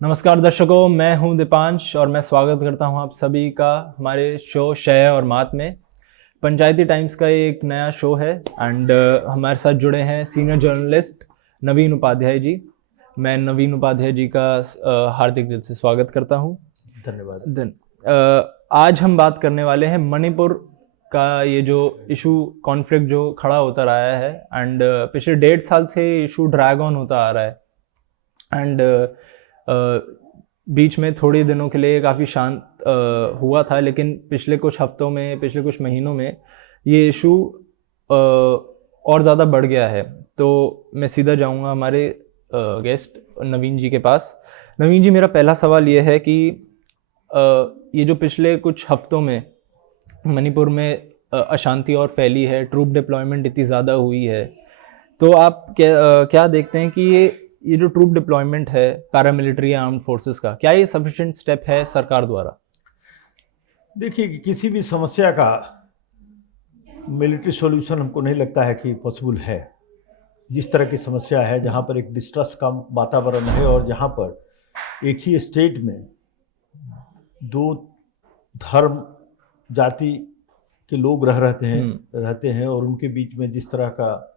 नमस्कार दर्शकों, मैं हूं दीपांश और मैं स्वागत करता हूं आप सभी का हमारे शो शय और मात में। पंचायती टाइम्स का ये एक नया शो है एंड हमारे साथ जुड़े हैं सीनियर जर्नलिस्ट नवीन उपाध्याय जी। मैं नवीन उपाध्याय जी का हार्दिक दिल से स्वागत करता हूं। धन्यवाद। आज हम बात करने वाले हैं मणिपुर का ये जो इशू कॉन्फ्लिक्ट जो खड़ा होता रहा है एंड पिछले 1.5 साल से इशू ड्रैग ऑन होता आ रहा है एंड बीच में थोड़े दिनों के लिए काफ़ी शांत हुआ था, लेकिन पिछले कुछ हफ्तों में, पिछले कुछ महीनों में ये इशू और ज़्यादा बढ़ गया है। तो मैं सीधा जाऊंगा हमारे गेस्ट नवीन जी के पास। नवीन जी, मेरा पहला सवाल ये है कि ये जो पिछले कुछ हफ्तों में मणिपुर में अशांति और फैली है, ट्रूप डिप्लॉयमेंट इतनी ज़्यादा हुई है, तो आप क्या देखते हैं कि ये जो ट्रूप डिप्लॉयमेंट है पैरामिलिट्री आर्म्ड फोर्सेस का, क्या ये सफिशिएंट स्टेप है सरकार द्वारा? देखिए कि किसी भी समस्या का मिलिट्री सॉल्यूशन हमको नहीं लगता है कि पॉसिबल है। जिस तरह की समस्या है, जहाँ पर एक डिस्ट्रस्ट का वातावरण है और जहाँ पर एक ही स्टेट में दो धर्म जाति के लोग रहते हैं और उनके बीच में जिस तरह का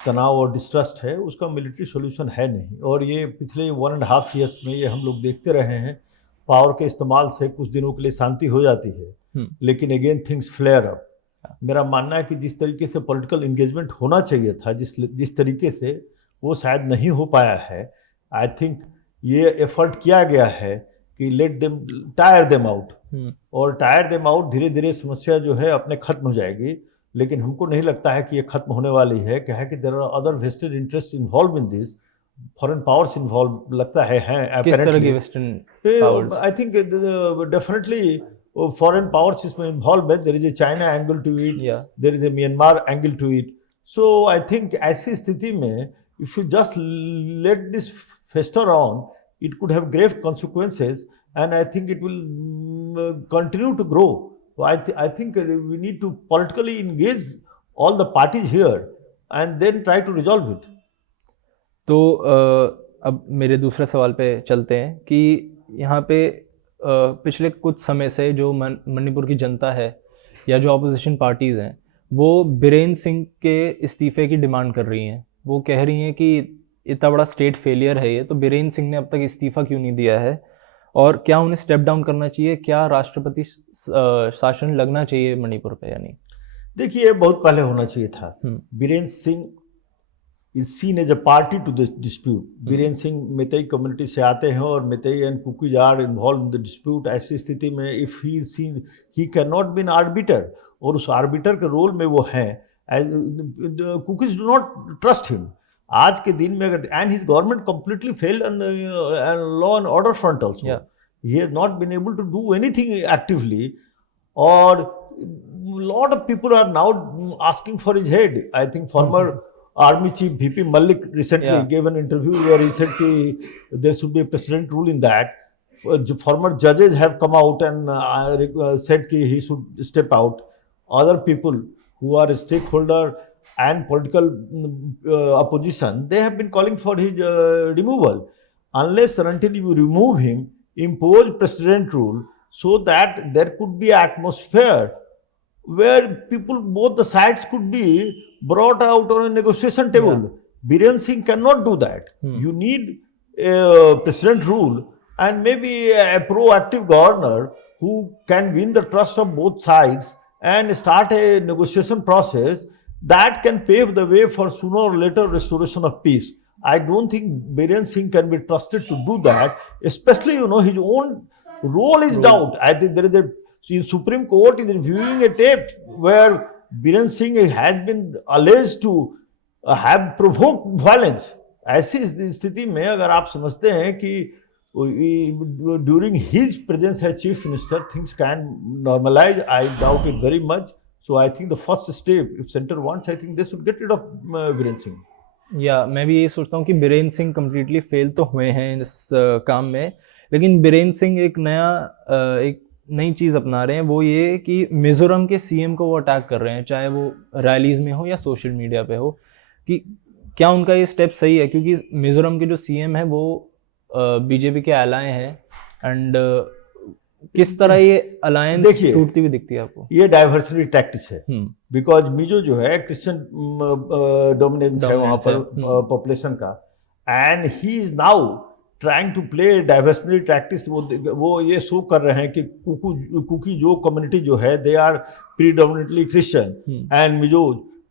तनाव और डिस्ट्रस्ट है, उसका मिलिट्री सॉल्यूशन है नहीं। और ये पिछले 1.5 ईयर्स में ये हम लोग देखते रहे हैं। पावर के इस्तेमाल से कुछ दिनों के लिए शांति हो जाती है, लेकिन अगेन थिंग्स फ्लेयर अप। मेरा मानना है कि जिस तरीके से पॉलिटिकल इंगेजमेंट होना चाहिए था, जिस तरीके से वो शायद नहीं हो पाया है। आई थिंक ये एफर्ट किया गया है कि let them tyre them out, और टायर देम आउट धीरे धीरे समस्या जो है अपने खत्म हो जाएगी। लेकिन हमको नहीं लगता है कि ये खत्म होने वाली है। क्या है कि there are other vested interest involve in this, foreign powers involve लगता है किस तरह के western powers? I think definitely foreign powers इसमें involved है। there is a China angle to it, there is a Myanmar angle to it. So I think ऐसी स्थिति में if you just let this fester on, it could have grave consequences, and I think it will continue to grow. So I think we need to politically engage all the parties here and then try to resolve it. तो अब मेरे दूसरे सवाल पे चलते हैं कि यहाँ पे पिछले कुछ समय से जो मणिपुर की जनता है या जो ऑपोजिशन पार्टीज़ हैं, वो बीरेन्द्र सिंह के इस्तीफ़े की डिमांड कर रही हैं। वो कह रही हैं कि इतना बड़ा स्टेट फेलियर है ये, तो बीरेन्द्र सिंह ने अब तक इस्तीफ़ा क्यों नहीं दिया है, और क्या उन्हें स्टेप डाउन करना चाहिए, क्या राष्ट्रपति शासन लगना चाहिए मणिपुर पे या नहीं? देखिए, बहुत पहले होना चाहिए था। Birendra Singh is seen as a party to this dispute. Birendra Singh Meitei community से आते हैं और Meitei and Kukis are involved in the dispute. ऐसी स्थिति में if he seen he can not be an arbiter, और उस आर्बिटर के रोल में वो हैं। Kukis do not trust him आज के दिन में। अगर and his government completely fail on law and order front also, he has not been able to do anything actively, और lot of people are now asking for his head. I think former Army Chief VP Malik recently gave an interview where he said that there should be a precedent rule in that. Former judges have come out and said that he should step out. Other people who are a stakeholder and political opposition, they have been calling for his removal. Unless and until you remove him, impose precedent rule so that there could be atmosphere where people, both the sides, could be brought out on a negotiation table. Biren Singh cannot do that. You need a precedent rule and maybe a proactive governor who can win the trust of both sides and start a negotiation process that can pave the way for sooner or later restoration of peace. I don't think Biren Singh can be trusted to do that, especially, his own role is doubt. I think there is a Supreme Court is reviewing a tape where Biren Singh has been alleged to have provoked violence. ऐसी स्थिति में अगर आप समझते हैं कि during his presence as chief minister things can normalize, I doubt it very much. So I think the first step, if center wants, I think they should get rid of Biren Singh. मैं भी यही सोचता हूँ कि Birender Singh completely fail तो हुए हैं इस काम में, लेकिन बीरेन्द्र सिंह एक नई चीज़ अपना रहे हैं। वो ये कि मिज़ोरम के सीएम को वो अटैक कर रहे हैं, चाहे वो रैलीज़ में हो या सोशल मीडिया पे हो। कि क्या उनका ये स्टेप सही है? क्योंकि मिज़ोरम के जो सीएम है वो बीजेपी के एलाय हैं एंड किस तरह ये अलायंस देखिए, टूटती हुई दिखती है आपको? ये डाइवर्सिटी टैक्टिस है, हम्म, बिकॉज मिजो जो है क्रिश्चियन डोमिनेंस है वहाँ Dominance है, पर पॉपुलेशन का, and he is now trying to play diversity tactics. वो ये शो कर रहे हैं कि कुकी जो कम्युनिटी जो है they are predominantly Christian and Mizo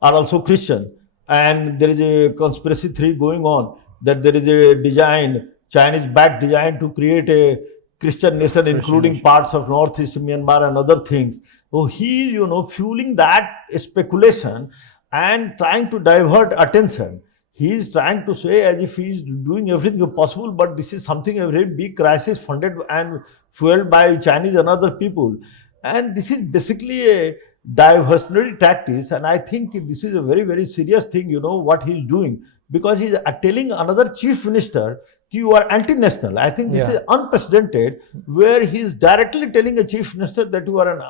are also Christian, and there is a conspiracy theory going on that there is a design, Chinese backed design to create a Christian nation, including parts of northeast Myanmar and other things. So he, fueling that speculation and trying to divert attention. He is trying to say as if he is doing everything possible, but this is something, a very big crisis funded and fueled by Chinese and other people. And this is basically a diversionary tactics, and I think this is a very, very serious thing, what he is doing, because he is telling another chief minister you are anti-national. I think this is unprecedented, where he is directly telling a chief minister that you are an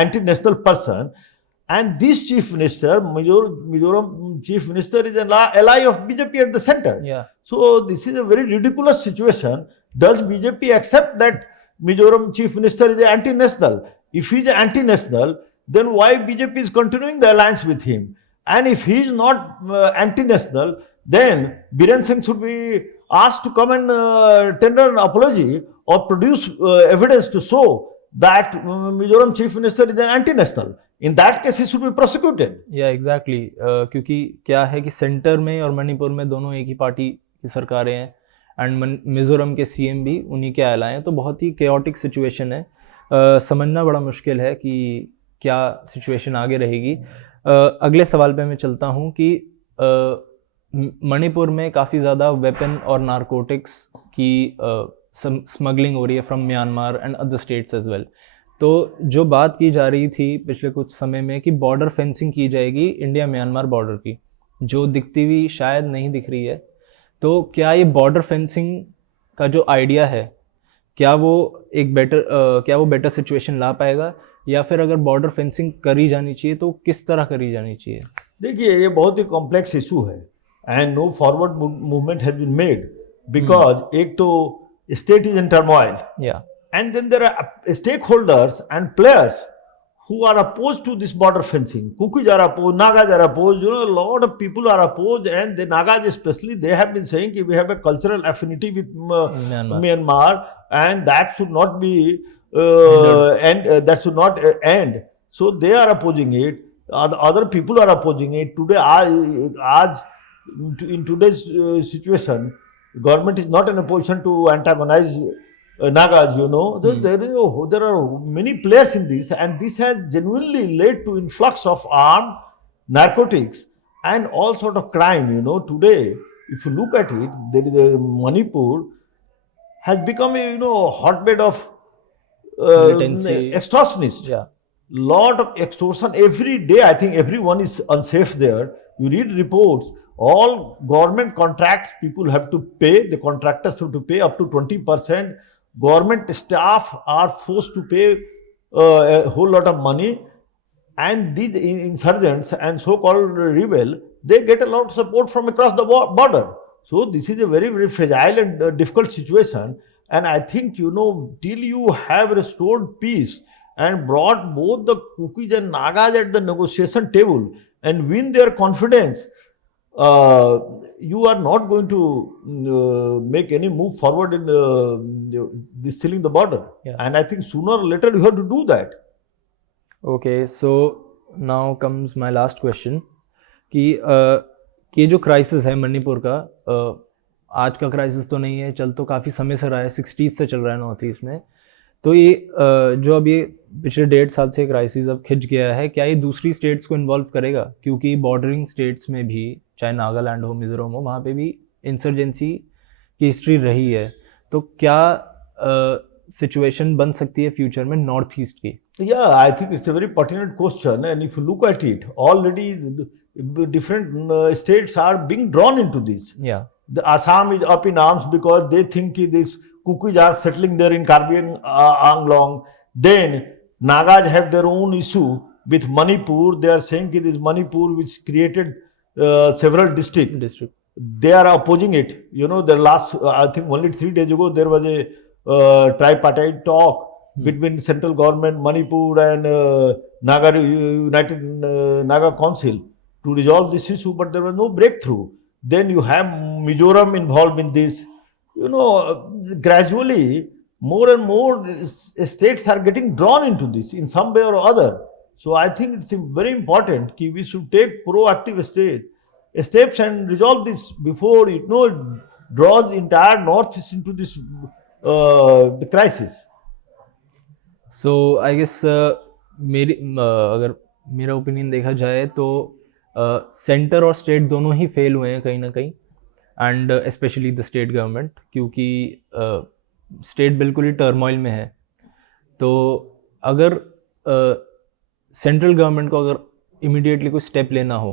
anti-national person, and this chief minister, Mizoram chief minister, is an ally of BJP at the center. Yeah. So this is a very ridiculous situation. Does BJP accept that Mizoram chief minister is anti-national? If he is anti-national, then why BJP is continuing the alliance with him? And if he is not anti-national, then Biren Singh should be asked to come and tender an apology or produce evidence to show that Mizoram chief minister is an anti-national. In that case, he should be prosecuted. Yeah, exactly. क्योंकि क्या है कि centre में और मणिपुर में दोनों एक ही party की सरकारें हैं एंड मिजोरम के सीएम भी उन्हीं के एलाय हैं, तो बहुत ही केओटिक सिचुएशन है। समझना बड़ा मुश्किल है कि क्या सिचुएशन आगे रहेगी। अगले सवाल पे मैं चलता हूँ कि मणिपुर में काफ़ी ज़्यादा वेपन और नारकोटिक्स की स्मगलिंग हो रही है from Myanmar and other states as well. तो जो बात की जा रही थी पिछले कुछ समय में कि बॉर्डर फेंसिंग की जाएगी इंडिया म्यांमार बॉर्डर की, जो दिखती हुई शायद नहीं दिख रही है। तो क्या ये बॉर्डर फेंसिंग का जो आइडिया है, क्या वो बेटर सिचुएशन ला पाएगा, या फिर अगर बॉर्डर फेंसिंग करी जानी चाहिए तो किस तरह करी जानी चाहिए? देखिए, ये बहुत ही कॉम्प्लेक्स इशू है and no forward movement has been made, because एक तो state is in turmoil, and then there are stakeholders and players who are opposed to this border fencing. Kukis are opposed, Nagas are opposed, a lot of people are opposed, and the Nagas especially, they have been saying that we have a cultural affinity with Myanmar, and that should not be that should not end. So they are opposing it. Other people are opposing it. Today, in today's situation, government is not in a position to antagonize Nagas, there are many players in this, and this has genuinely led to influx of armed narcotics and all sort of crime. Today, if you look at it, there is a Manipur has become a hotbed of extortionists. Yeah. Lot of extortion every day. I think everyone is unsafe there. You read reports. All government contracts, people have to pay. The contractors have to pay up to 20%. Government staff are forced to pay a whole lot of money, and these insurgents and so-called rebel, they get a lot of support from across the border. So this is a very, very fragile and difficult situation, and I think till you have restored peace and brought both the Kukis and Nagas at the negotiation table and win their confidence, you are not going to make any move forward in this sealing the border. Yeah. And I think sooner or later you have to do that. Okay, so now comes my last question कि ये जो crisis है मणिपुर का, आज का crisis तो नहीं है, चल तो काफ़ी समय से रहा है, 60s से चल रहा है नॉर्थ ईस्ट में। तो ये जो अब ये पिछले 1.5 साल से क्राइसिस अब खिंच गया है, क्या ये दूसरी स्टेट्स को इन्वॉल्व करेगा? क्योंकि बॉर्डरिंग स्टेट्स में भी, चाहे नागालैंड हो, मिजोरम हो, वहाँ पे भी इंसर्जेंसी की हिस्ट्री रही है। तो क्या सिचुएशन बन सकती है फ्यूचर में नॉर्थ ईस्ट की? Yeah, I think it's a very pertinent question, and if you look at it, already different states are being drawn into this. Yeah. The Assam is up in arms because they think these Kukis are settling there in Karbi Anglong. Then Nagas have their own issue with Manipur. They are saying this Manipur, which created several districts. they are opposing it. You know, the last, I think only 3 days ago, there was a tripartite talk between central government, Manipur, and Naga United Naga Council to resolve this issue, but there was no breakthrough. Then you have Mizoram involved in this. You know, gradually, more and more states are getting drawn into this in some way or other. So I think it's very important that we should take proactive steps and resolve this before it draws entire Northeast into this the crisis. So I guess मेरी अगर मेरा opinion देखा जाए तो centre और state दोनों ही fail हुए हैं कहीं ना कहीं, and specially the state government, क्योंकि स्टेट बिल्कुल ही टर्मोइल में है. तो अगर सेंट्रल गवर्नमेंट को अगर इमीडिएटली कोई स्टेप लेना हो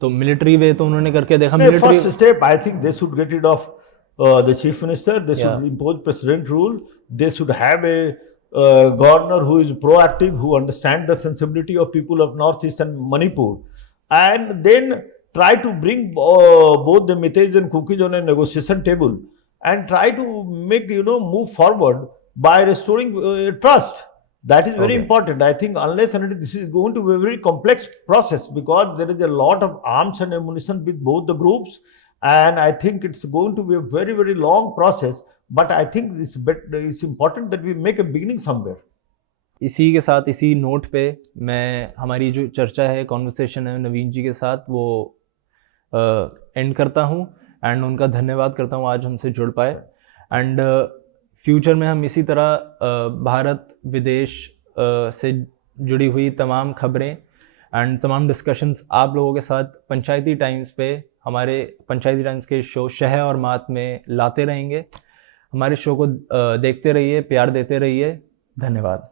तो मिलिट्री वे तो उन्होंने करके देखा. First step, I think they should get rid of the chief minister. They should impose president rule. They should have a governor who is proactive, who understands the sensibility of people of Northeast and Manipur, and then try to bring both the Meiteis and Kukis on a negotiation table and try to make move forward by restoring trust. That is very important. I think unless and until this is going to be a very complex process, because there is a lot of arms and ammunition with both the groups, and I think it's going to be a very, very long process. But I think it's important that we make a beginning somewhere. इसी के साथ, इसी note पे मैं हमारी जो चर्चा है, कॉन्वर्सेशन है नवीन जी के साथ, वो एंड करता हूँ एंड उनका धन्यवाद करता हूँ आज हमसे जुड़ पाए. एंड फ्यूचर में हम इसी तरह भारत विदेश से जुड़ी हुई तमाम खबरें एंड तमाम डिस्कशंस आप लोगों के साथ पंचायती टाइम्स पे, हमारे पंचायती टाइम्स के शो शह और मात में लाते रहेंगे. हमारे शो को देखते रहिए, प्यार देते रहिए. धन्यवाद.